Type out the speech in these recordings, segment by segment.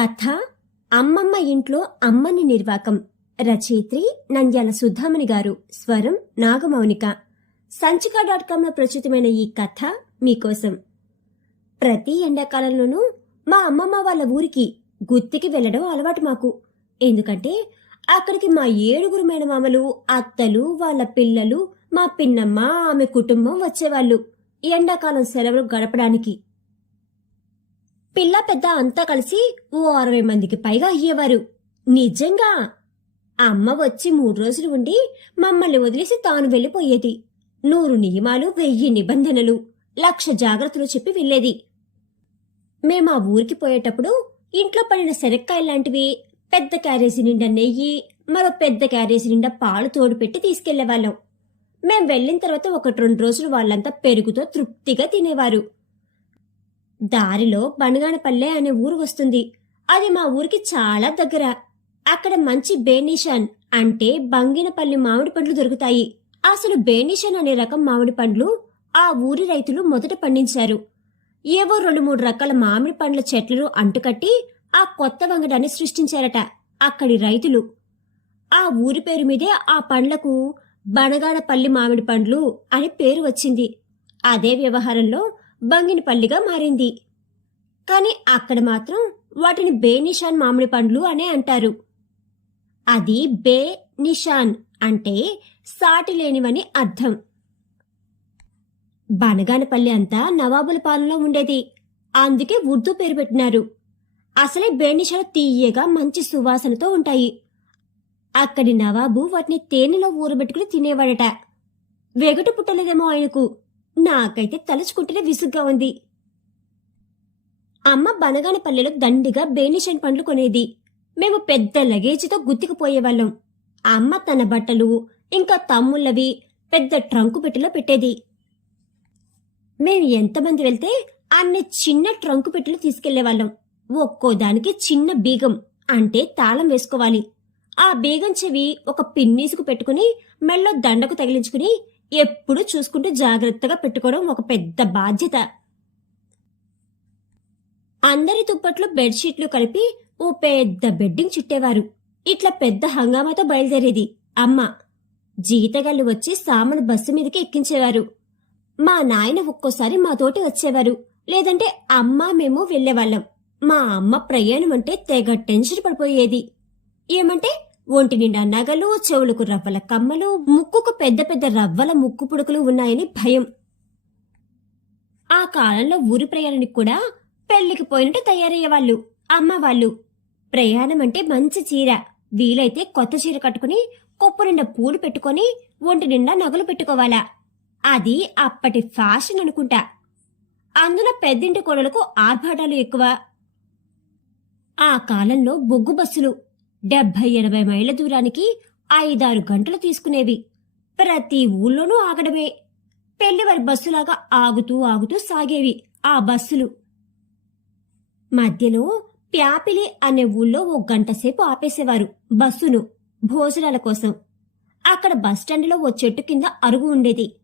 కథ అమ్మమ్మ ఇంట్లో అమ్మని నిర్వాకం. రచయిత్రి నంద్యాల సుధామణి గారు. స్వరం నాగమౌనిక. సంచిక డాట్ కామ్లో ప్రచురితమైన ఈ కథ మీకోసం. ప్రతి ఎండాకాలంలోనూ మా అమ్మమ్మ వాళ్ళ ఊరికి గుత్తికి వెళ్ళడం అలవాటు మాకు. ఎందుకంటే అక్కడికి మా ఏడుగురు మేనమామలు అత్తలు వాళ్ళ పిల్లలు మా పిన్నమ్మ ఆమె కుటుంబం వచ్చేవాళ్ళు. ఎండాకాలం సెలవులు గడపడానికి. పిల్ల పెద్ద అంతా కలిసి ఓ అరవై మందికి పైగా అయ్యేవారు. నిజంగా! అమ్మ వచ్చి మూడు రోజులు ఉండి మమ్మల్ని వదిలేసి తాను వెళ్ళిపోయేది. నూరు నియమాలు వెయ్యి నిబంధనలు లక్ష జాగ్రత్తలు చెప్పి వెళ్ళేది. మేము ఆ ఊరికి పోయేటప్పుడు ఇంట్లో పడిన శనక్కాయలు లాంటివి పెద్ద క్యారేజీ నిండా నెయ్యి మరో పెద్ద క్యారేజీ నిండా పాలు తోడు పెట్టి తీసుకెళ్ళేవాళ్ళం. మేం వెళ్ళిన తర్వాత ఒకటి రెండు రోజులు వాళ్ళంతా పెరుగుతో తృప్తిగా తినేవారు. దారిలో బనగానపల్లె అనే ఊరు వస్తుంది. అది మా ఊరికి చాలా దగ్గర. అక్కడ మంచి బేనిషాన్ అంటే బంగినపల్లి మామిడి పండ్లు దొరుకుతాయి. అసలు బేనిషన్ అనే రకం మామిడి పండ్లు ఆ ఊరి రైతులు మొదట పండించారు. ఏవో రెండు మూడు రకాల మామిడి పండ్ల చెట్లను అంటుకట్టి ఆ కొత్త వంగడాన్ని సృష్టించారట అక్కడి రైతులు. ఆ ఊరి పేరు మీదే ఆ పండ్లకు బనగానపల్లి మామిడి పండ్లు అని పేరు వచ్చింది. అదే వ్యవహారంలో బంగినపల్లిగా మారింది. కానీ అక్కడ మాత్రం వాటిని బే నిషాన్ మామిడి పండ్లు అనే అంటారు. అది బే నిషాన్ అంటే సాటి లేనివని అర్థం. బనగానపల్లి అంతా నవాబుల పాలనలో ఉండేది. అందుకే ఉర్దూ పేరు పెట్టినారు. అసలే బేనిషాలు తీయగా మంచి సువాసనతో ఉంటాయి. అక్కడి నవాబు వాటిని తేనెలో ఊరబెట్టుకుని తినేవాడట. వెగటు పుట్టలేదేమో ఆయనకు. నాకైతే తలుచుకుంటేనే విసుగ్గా ఉంది. అమ్మ బనగానపల్లెలో దండిగా బేనిషన్ పండ్లు కొనేది. మేము పెద్ద లగేజీతో గుత్తికిపోయేవాళ్ళం అమ్మ తన బట్టలు ఇంకా తమ్ముళ్ళవి పెద్ద ట్రంకు పెట్టెలో పెట్టేది. మేము ఎంతమంది వెళ్తే అన్ని చిన్న ట్రంకు పెట్టెలు తీసుకెళ్ళేవాళ్ళం. ఒక్కో దానికి చిన్న బీగం అంటే తాళం వేసుకోవాలి. ఆ బీగం చెవి ఒక పిన్నీసుకు పెట్టుకుని మెళ్ళో దండకు తగిలించుకుని ఎప్పుడు చూసుకుంటూ జాగ్రత్తగా పెట్టుకోవడం ఒక పెద్ద బాధ్యత. అందరి దుప్పట్లు బెడ్షీట్లు కలిపి ఓ పెద్ద బెడ్డింగ్ చుట్టేవారు. ఇట్లా పెద్ద హంగామాతో బయలుదేరేది. అమ్మ జీతగాళ్ళు వచ్చి సామాను బస్సు మీదకి ఎక్కించేవారు. మా నాయన ఒక్కోసారి మాతోటి వచ్చేవారు. లేదంటే అమ్మ మేము వెళ్ళేవాళ్ళం. మా అమ్మ ప్రయాణం అంటే తెగ టెన్షన్ పడిపోయేది. ఏమంటే ఒంటి నిండా నగలు చెవులకు రవ్వల కమ్మలు ముక్కుకు పెద్ద పెద్ద రవ్వల ముక్కు పుడకలు ఉన్నాయని భయం. ఆ కాలంలో ఊరి ప్రయాణానికి కూడా పెళ్ళికి పోయినట్టు తయారయ్యేవాళ్ళు అమ్మ వాళ్ళు ప్రయాణం అంటే మంచి చీర. వీలైతే కొత్త చీర కట్టుకుని కొప్పు నిండా పూలు పెట్టుకొని ఒంటి నిండా నగలు పెట్టుకోవాలా? అది అప్పటి ఫ్యాషన్ అనుకుంటా. అందులో పెద్దింటి కోడలకు ఆర్భాటాలు ఎక్కువ. ఆ కాలంలో బొగ్గు బస్సులు డెబ్బై ఎనభై మైళ్ళ దూరానికి ఐదారు గంటలు తీసుకునేవి. ప్రతి ఊళ్ళోనూ ఆగడమే. పెళ్ళివారి బస్సులాగా ఆగుతూ ఆగుతూ సాగేవి ఆ బస్సులు. మధ్యలో ప్యాపిలి అనే ఊళ్ళో ఓ గంట సేపు ఆపేసేవారు బస్సును భోజనాల కోసం. అక్కడ బస్టాండ్లో ఓ చెట్టు కింద అరుగు ఉండేది.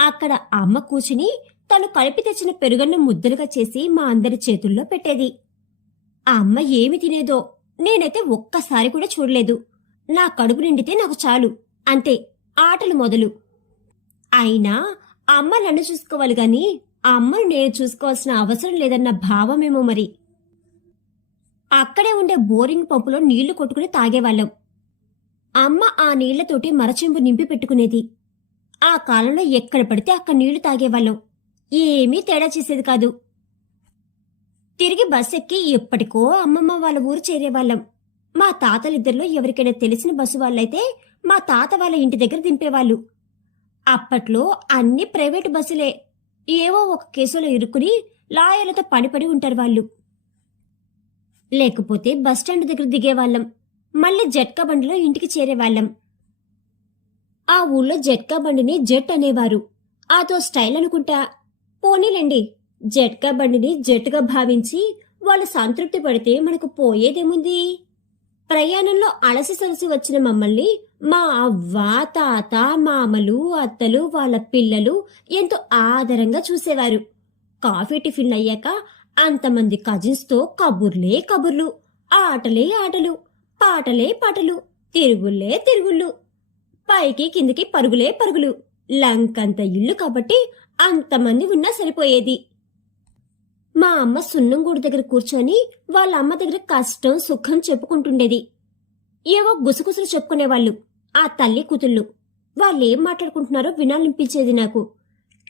అక్కడ అమ్మ కూర్చుని తను కలిపి తెచ్చిన పెరుగన్ను ముద్దలుగా చేసి మా అందరి చేతుల్లో పెట్టేది. ఆ అమ్మ ఏమి తినేదో నేనైతే ఒక్కసారి కూడా చూడలేదు. నా కడుపు నిండితే నాకు చాలు. అంతే ఆటలు మొదలు. అయినా అమ్మ నన్ను చూసుకోవాలి గాని ఆ అమ్మను నేను చూసుకోవాల్సిన అవసరం లేదన్న భావమేమో మరి. అక్కడే ఉండే బోరింగ్ పంపులో నీళ్ళు కొట్టుకుని తాగేవాళ్ళం. అమ్మ ఆ నీళ్ళతోటి మరచెంబు నింపి పెట్టుకునేది. ఆ కాలంలో ఎక్కడ పడితే అక్కడ నీళ్ళు తాగేవాళ్ళం. ఏమీ తేడా చేసేది కాదు. తిరిగి బస్ ఎక్కి ఎప్పటికో అమ్మమ్మ వాళ్ళ ఊరు చేరేవాళ్ళం. మా తాతలిద్దరిలో ఎవరికైనా తెలిసిన బస్సు వాళ్ళైతే మా తాత వాళ్ళ ఇంటి దగ్గర దింపేవాళ్ళు. అప్పట్లో అన్ని ప్రైవేటు బస్సులే. ఏవో ఒక కేసులో ఇరుక్కుని లాయర్లతో పడిపడి ఉంటారు వాళ్ళు. లేకపోతే బస్టాండ్ దగ్గర దిగేవాళ్ళం. మళ్ళీ జట్కా బండిలో ఇంటికి చేరేవాళ్ళం. ఆ ఊళ్ళో జట్కా బండిని జెట్ అనేవారు. అదో స్టైల్ అనుకుంటా. పోనీలండి. జట్కా బండిని జట్టుగా భావించి వాళ్ళు సంతృప్తి పడితే మనకు పోయేదేముంది? ప్రయాణంలో అలసి సలసి వచ్చిన మమ్మల్ని మా అవ్వ తాత మామలు అత్తలు వాళ్ళ పిల్లలు ఎంతో ఆదరంగా చూసేవారు. కాఫీ టిఫిన్ అయ్యాక అంతమంది కజిన్స్తో కబుర్లే కబుర్లు ఆటలే ఆటలు పాటలే పాటలు తిరుగులే తిరుగుళ్ళు పైకి కిందికి పరుగులే పరుగులు లంకంత ఇల్లు కాబట్టి అంతమంది ఉన్నా సరిపోయేది. మా అమ్మ సున్నంగూడు దగ్గర కూర్చొని వాళ్ళ అమ్మ దగ్గర కష్టం సుఖం చెప్పుకుంటుండేది. ఏవో గుసగుసలు చెప్పుకునేవాళ్ళు ఆ తల్లి కూతుళ్ళు. వాళ్ళేం మాట్లాడుకుంటున్నారో వినాలనిపించేది నాకు.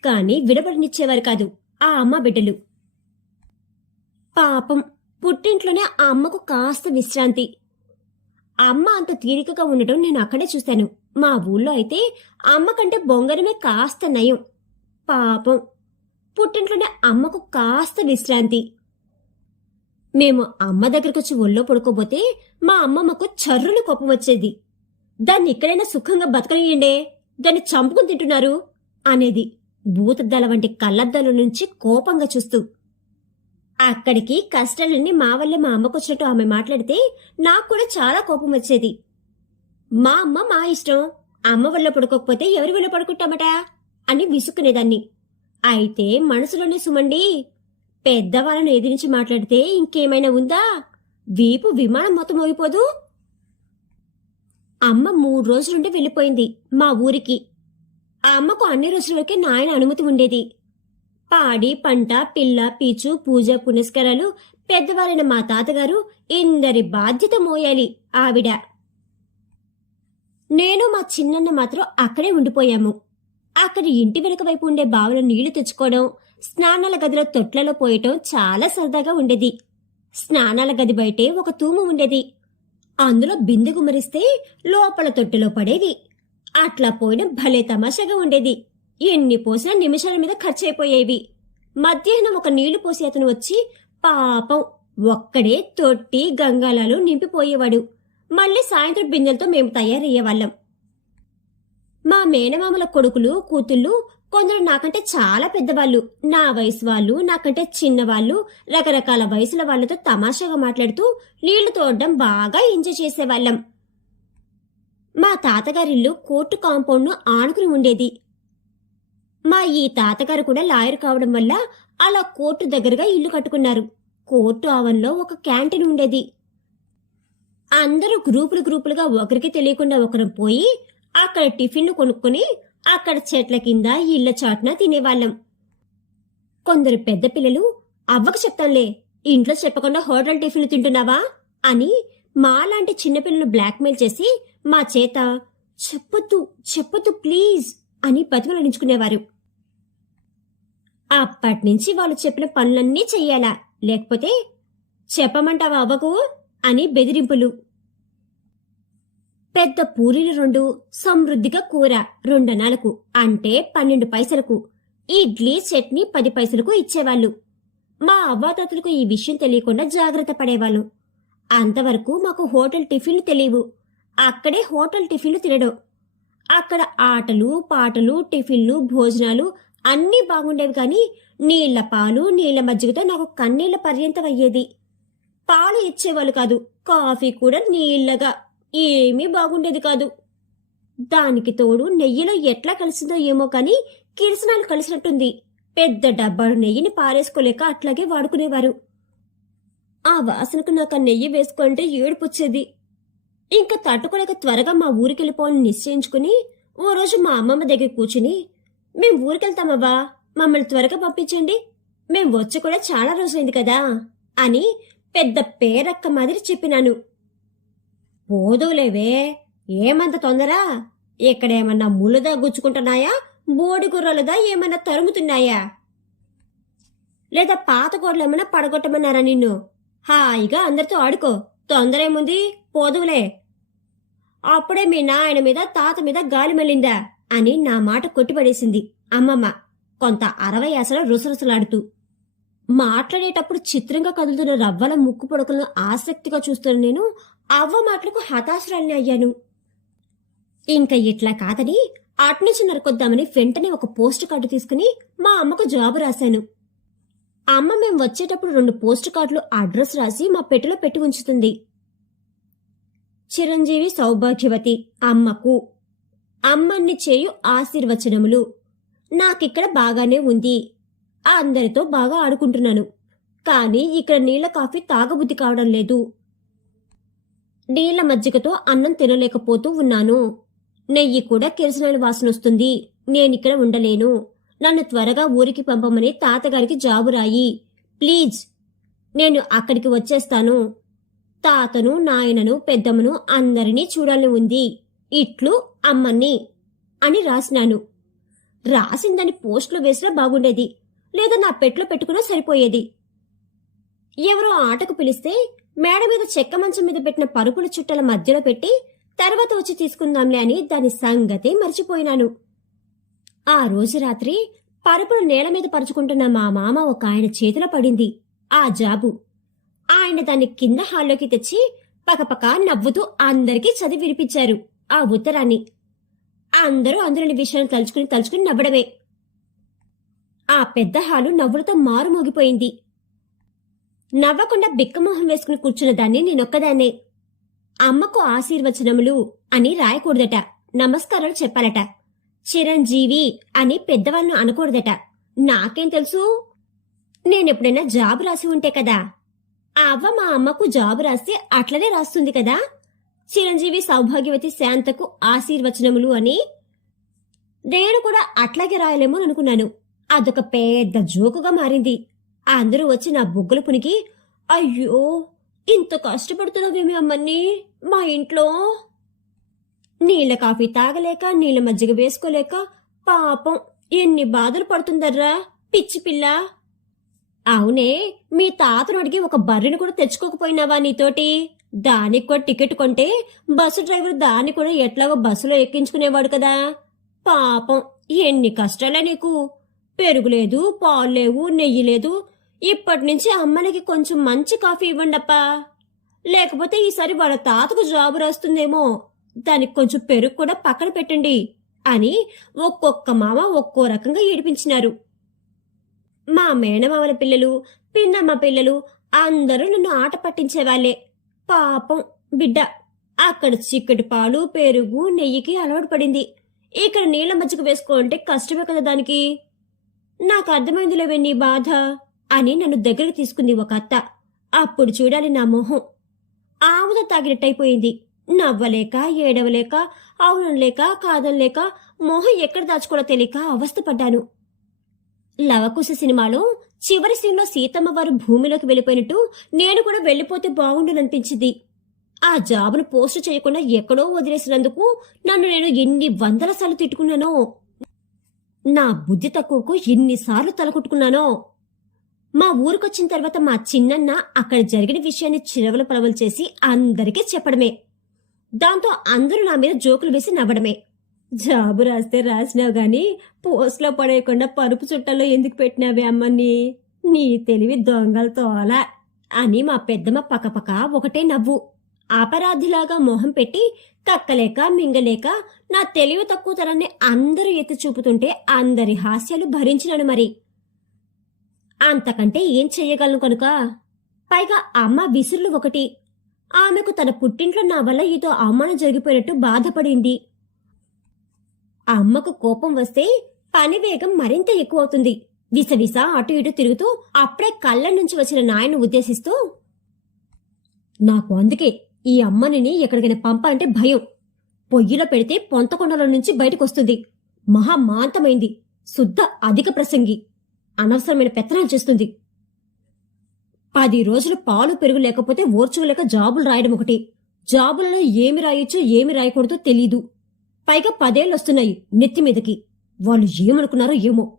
కానీ విడబడినిచ్చేవారు కాదు ఆ అమ్మ బిడ్డలు. పాపం పుట్టింట్లోనే ఆ అమ్మకు కాస్త విశ్రాంతి. అమ్మ అంత తీరికగా ఉండటం నేను అక్కడే చూశాను. మా ఊళ్ళో అయితే అమ్మ కంటే బొంగరమే కాస్త నయం. పాపం పుట్టింట్లోనే అమ్మకు కాస్త విశ్రాంతి. మేము అమ్మ దగ్గరకు వచ్చి ఒళ్ళో పడుకోబోతే మా అమ్మమ్మకు చర్రులు కోపం వచ్చేది. దాన్ని ఇక్కడైనా సుఖంగా బతకనియండే దాన్ని చంపుకుని తింటున్నారు అనేది భూతద్దాల వంటి కళ్ళద్దాల నుంచి కోపంగా చూస్తూ. అక్కడికి కష్టాలన్నీ మా వల్లే మా అమ్మకు వచ్చినట్టు ఆమె మాట్లాడితే నాకు కూడా చాలా కోపం వచ్చేది. మా అమ్మ మా ఇష్టం. అమ్మ వల్ల పడుకోకపోతే ఎవరి వల్ల పడుకుంటామట? అని విసుక్కునేదాన్ని. అయితే మనసులోనే సుమండి పెద్దవాళ్ళను ఎదిరించి మాట్లాడితే ఇంకేమైనా ఉందా? వీపు విమానం మొత్తం మోగిపోదు. అమ్మ మూడు రోజులుండి వెళ్ళిపోయింది మా ఊరికి. ఆ అమ్మకు అన్ని రోజుల వరకే నాయన అనుమతి ఉండేది. పాడి పంట పిల్ల పీచు పూజ పునస్కారాలు పెద్దవారైన మా తాతగారు ఇందరి బాధ్యత మోయాలి ఆవిడ. నేను మా చిన్నన్న మాత్రం అక్కడే ఉండిపోయాము. అక్కడ ఇంటి వెనుక వైపు ఉండే బావిలో నీళ్ళు తెచ్చుకోవడం స్నానాల గదిలో తొట్లలో పోయటం చాలా సరదాగా ఉండేది. స్నానాల గది బయటే ఒక తూము ఉండేది. అందులో బిందె గుమరిస్తే లోపల తొట్టెలో పడేవి అట్లా పోయడం భలే తమాషాగా ఉండేది. ఎన్ని పోసినా నిమిషాల మీద ఖర్చయిపోయేవి మధ్యాహ్నం ఒక నీళ్ళు పోసి అతను వచ్చి పాపం ఒక్కడే తొట్టి గంగాలాలు నింపిపోయేవాడు. మళ్ళీ సాయంత్రం బిందెలతో మేము తయారయ్యేవాళ్ళం. మా మేనమామల కొడుకులు కూతుళ్ళు కొందరు నాకంటే చాలా పెద్దవాళ్ళు. నా వయసు వాళ్ళు నాకంటే చిన్నవాళ్ళు రకరకాల వయసుల వాళ్ళతో తమాషాగా మాట్లాడుతూ నీళ్ళు తోడడం బాగా ఎంజాయ్ చేసేవాళ్ళం. మా తాతగారిల్లు కోర్టు కాంపౌండ్ను ఆనుకుని ఉండేది. మా ఈ తాతగారు కూడా లాయర్ కావడం వల్ల అలా కోర్టు దగ్గరగా ఇల్లు కట్టుకున్నారు. కోర్టు ఆవరణలో ఒక క్యాంటీన్ ఉండేది. అందరూ గ్రూపులు గ్రూపులుగా ఒకరికి తెలియకుండా ఒకరు పోయి అక్కడ టిఫిన్లు కొనుక్కొని అక్కడ చెట్ల కింద ఇళ్ళ చాటున తినేవాళ్ళం. కొందరు పెద్ద పిల్లలు అవ్వకు చెప్తాంలే ఇంట్లో చెప్పకుండా హోటల్ టిఫిన్లు తింటున్నావా? అని మాలాంటి చిన్నపిల్లలు బ్లాక్మెయిల్ చేసి మా చేత చెప్పొద్దు చెప్పొద్దు ప్లీజ్ అని బతిమలనించుకునేవారు అప్పటినుంచి వాళ్ళు చెప్పిన పనులన్నీ చెయ్యాలా లేకపోతే చెప్పమంటావా అవ్వకు? అని బెదిరింపులు. పెద్ద పూరీలు రెండు సమృద్ధిగా కూర రెండనాలకు అంటే పన్నెండు పైసలకు. ఇడ్లీ చట్నీ పది పైసలకు ఇచ్చేవాళ్ళు. మా అవ్వాతాతలకు ఈ విషయం తెలియకుండా జాగ్రత్త పడేవాళ్ళు. అంతవరకు మాకు హోటల్ టిఫిన్లు తెలియవు. అక్కడే హోటల్ టిఫిన్లు తినడం. అక్కడ ఆటలు పాటలు టిఫిన్లు భోజనాలు అన్నీ బాగుండేవి కానీ నీళ్ళ పాలు నీళ్ళ మజ్జిగతో నాకు కన్నీళ్ళ పర్యంతం అయ్యేది పాలు ఇచ్చేవాళ్ళు కాదు కాఫీ కూడా నీళ్ళగా ఏమీ బాగుండేది కాదు. దానికి తోడు నెయ్యిలో ఎట్లా కలిసిందో ఏమో కానీ కిరసనాలు కలిసినట్టుంది. పెద్ద డబ్బాలు నెయ్యిని పారేసుకోలేక అట్లాగే వాడుకునేవారు. ఆ వాసనకు నాకు ఆ నెయ్యి వేసుకుంటే ఏడుపొచ్చేది. ఇంకా తట్టుకోలేక త్వరగా మా ఊరికి వెళ్ళిపోవాలని నిశ్చయించుకుని ఓ రోజు మా అమ్మమ్మ దగ్గర కూర్చుని మేం ఊరికెళ్తామవ్వా? మమ్మల్ని త్వరగా పంపించండి. మేం వచ్చి కూడా చాలా రోజులైంది కదా అని పెద్ద పేరక్క మాదిరి చెప్పినాను. పోదులేవే ఏమంత తొందర? ఇక్కడేమన్నా ముళ్ళుదా గుచ్చుకుంటున్నాయా బోడి గుర్రలుదా ఏమన్నా తరుముతున్నాయా? లేదా పాత గోడలు ఏమైనా పడగొట్టమన్నారా నిన్ను? హాయిగా అందరితో ఆడుకో తొందర ఏముంది? పోదువులే. అప్పుడే మీ నాయన మీద తాత మీద గాలి మళ్ళిందా? అని నా మాట కొట్టిపడేసింది అమ్మమ్మ కొంత అరవై అసలు రుసరుసలాడుతూ. మాట్లాడేటప్పుడు చిత్రంగా కదులుతున్న రవ్వల ముక్కు పొడకలను ఆసక్తిగా చూస్తున్న నేను అవ్వ మాటలకు హతాశురాల్ని అయ్యాను. ఇంకా ఇట్లా కాదని అట్నుంచి నరుకొద్దామని వెంటనే ఒక పోస్ట్ కార్డు తీసుకుని మా అమ్మకు జాబు రాశాను. అమ్మ మేం వచ్చేటప్పుడు రెండు పోస్ట్ కార్డులు అడ్రస్ రాసి మా పెట్టెలో పెట్టి ఉంచుతుంది. చిరంజీవి సౌభాగ్యవతి అమ్మకు. అమ్మన్ని చేయు ఆశీర్వచనములు. నాకిక్కడ బాగానే ఉంది. అందరితో బాగా ఆడుకుంటున్నాను. కానీ ఇక్కడ నీళ్ళ కాఫీ తాగబుద్ధి కావడం లేదు. నీళ్ళ మజ్జిగతో అన్నం తినలేకపోతూ ఉన్నాను. నెయ్యి కూడా కిరసనాయిల వాసన వస్తుంది. నేనిక్కడ ఉండలేను. నన్ను త్వరగా ఊరికి పంపమని తాతగారికి జాబు రాయి. ప్లీజ్ నేను అక్కడికి వచ్చేస్తాను. తాతను నాయనను పెద్దమ్మను అందరినీ చూడాలని ఉంది. ఇట్లు అమ్మని అని రాసినాను. రాసిందని పోస్టులు వేసినా బాగుండేది. లేదా నా పెట్లో పెట్టుకున్నా సరిపోయేది. ఎవరో ఆటకు పిలిస్తే మేడ మీద చెక్క మంచం మీద పెట్టిన పరుపుల చుట్టల మధ్యలో పెట్టి తర్వాత వచ్చి తీసుకుందాంలే అని దాని సంగతే మర్చిపోయినాను. ఆ రోజు రాత్రి పరుపులు నేల మీద పరుచుకుంటున్న మా మామ ఒక ఆయన చేతిలో పడింది. ఆ జాబు. ఆయన దాన్ని కింద హాల్లోకి తెచ్చి పకపక నవ్వుతూ అందరికీ చదివి వినిపించారు. ఆ ఉత్తరాన్ని. అందరూ అందులోని విషయాన్ని తలుచుకుని తలుచుకుని నవ్వడమే. ఆ పెద్ద హాలు నవ్వులతో మారుమోగిపోయింది. నవ్వకుండా బిక్కమొహం వేసుకుని కూర్చున్న దాన్ని నేనొక్కదాన్నే. అమ్మకు ఆశీర్వచనములు అని రాయకూడదట నమస్కారాలు చెప్పాలట. చిరంజీవి అని పెద్దవాళ్ళను అనకూడదట. నాకేం తెలుసు? నేనెప్పుడైనా జాబు రాసి ఉంటే కదా. ఆ అవ్వ మా అమ్మకు జాబు రాస్తే అట్లనే రాస్తుంది కదా. చిరంజీవి సౌభాగ్యవతి శాంతకు ఆశీర్వచనములు అని నేను కూడా అట్లాగే రాయలేమో అనుకున్నాను. అదొక పెద్ద జోకుగా మారింది. అందరూ వచ్చి నా బొగ్గులు పునికి అయ్యో ఇంత కష్టపడుతున్నావేమి అమ్మని మా ఇంట్లో నీళ్ళ కాఫీ తాగలేక నీళ్ళ మజ్జిగ వేసుకోలేక పాపం ఎన్ని బాధలు పడుతుందర్రా పిచ్చి పిల్ల. అవునే మీ తాతను అడిగి ఒక బర్రెని కూడా తెచ్చుకోకపోయినావా నీతోటి? దానికి కూడా టికెట్ కొంటే బస్సు డ్రైవర్ దాన్ని కూడా ఎట్లాగో బస్సులో ఎక్కించుకునేవాడు కదా. పాపం ఎన్ని కష్టాలే నీకు. పెరుగు లేదు పాలు లేవు నెయ్యి లేదు ఇప్పటి నుంచి అమ్మనికి కొంచెం మంచి కాఫీ ఇవ్వండప్పా. లేకపోతే ఈసారి వాళ్ళ తాతకు జాబు రాస్తుందేమో. దానికి కొంచెం పెరుగు కూడా పక్కన పెట్టండి అని ఒక్కొక్క మామ ఒక్కో రకంగా ఏడిపించినారు. మా మేనమామల పిల్లలు పిన్నమ్మ పిల్లలు అందరూ నన్ను ఆట పట్టించేవాళ్ళే పాపం బిడ్డ. అక్కడ చిక్కటి పాలు పెరుగు నెయ్యికి అలవాటు పడింది. ఇక్కడ నీళ్ళ మజ్జిగ వేసుకోవాలంటే కష్టమే కదా దానికి. నాకు అర్థమైందిలేవే నీ బాధ. అని నన్ను దగ్గరకు తీసుకుంది ఒక అత్త. అప్పుడు చూడాలి నా మొహం. ఆవుద తాగినట్టయిపోయింది. నవ్వలేక ఏడవలేక అవునలేక కాదనలేక మొహం ఎక్కడ దాచుకోవడో తెలియక అవస్థపడ్డాను. లవకుశ సినిమాలో చివరి సీన్లో సీతమ్మ వారు భూమిలోకి వెళ్ళిపోయినట్టు నేను కూడా వెళ్ళిపోతే బాగుండుననిపించింది. ఆ జాబును పోస్ట్ చేయకుండా ఎక్కడో వదిలేసినందుకు నన్ను నేను ఎన్ని వందల సార్లు తిట్టుకున్నానో. నా బుద్ధి తక్కువకు ఎన్నిసార్లు తలకొట్టుకున్నానో. మా ఊరికొచ్చిన తర్వాత మా చిన్నన్న అక్కడ జరిగిన విషయాన్ని చిరవలు పలవలు చేసి అందరికీ చెప్పడమే. దాంతో అందరూ నా మీద జోకులు వేసి నవ్వడమే. జాబు రాస్తే రాసినావు గాని పోస్ట్లో పడేయకుండా పరుపు చుట్టల్లో ఎందుకు పెట్టినావే అమ్మని నీ తెలివి దొంగలతో అలా అని మా పెద్దమ్మ పకపక ఒకటే నవ్వు. అపరాధిలాగా మొహం పెట్టి కక్కలేక మింగలేక నా తెలివి తక్కువతనాన్ని అందరూ ఎత్తి చూపుతుంటే అందరి హాస్యాలు భరించినాను మరి. అంతకంటే ఏం చెయ్యగలను కనుక? పైగా అమ్మ విసురులు ఒకటి. ఆమెకు తన పుట్టింట్లో నా వల్ల ఏదో అవమానం జరిగిపోయినట్టు బాధపడింది. అమ్మకు కోపం వస్తే పని వేగం మరింత ఎక్కువ అవుతుంది విసవిస అటు ఇటు తిరుగుతూ అప్పుడే కళ్ళ నుంచి వచ్చిన నాయను ఉద్దేశిస్తూ నాకు అందుకే ఈ అమ్మనిని ఎక్కడికైనా పంపాలంటే భయం. పొయ్యిలో పెడితే పొంతకొండల నుంచి బయటకొస్తుంది. మహామాంతమైంది శుద్ధ అధిక ప్రసంగి. అనవసరమైన పెత్తనాలు చేస్తుంది. పది రోజులు పాలు పెరుగు లేకపోతే ఓర్చుకోలేక జాబులు రాయడం ఒకటి. జాబులలో ఏమి రాయొచ్చో ఏమి రాయకూడదో తెలీదు. పైగా పదేళ్ళు వస్తున్నాయి నెత్తి మీదకి. వాళ్ళు ఏమనుకున్నారో ఏమో.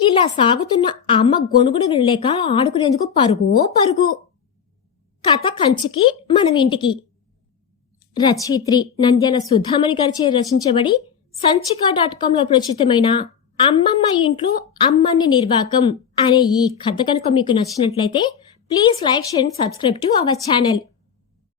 ఇలా సాగుతున్న అమ్మ గొణుగుడు వినలేక ఆడుకునేందుకు పరుగో పరుగు. కథ కంచికి మనం ఇంటికి. రచయిత్రి నంద్యాల సుధామణి గారిచే రచించబడి సంచిక డాట్ కాంలో ప్రచురితమైన అమ్మమ్మ ఇంట్లో అమ్మని నిర్వాకం అనే ఈ కథ కనుక మీకు నచ్చినట్లయితే please like share and subscribe to our channel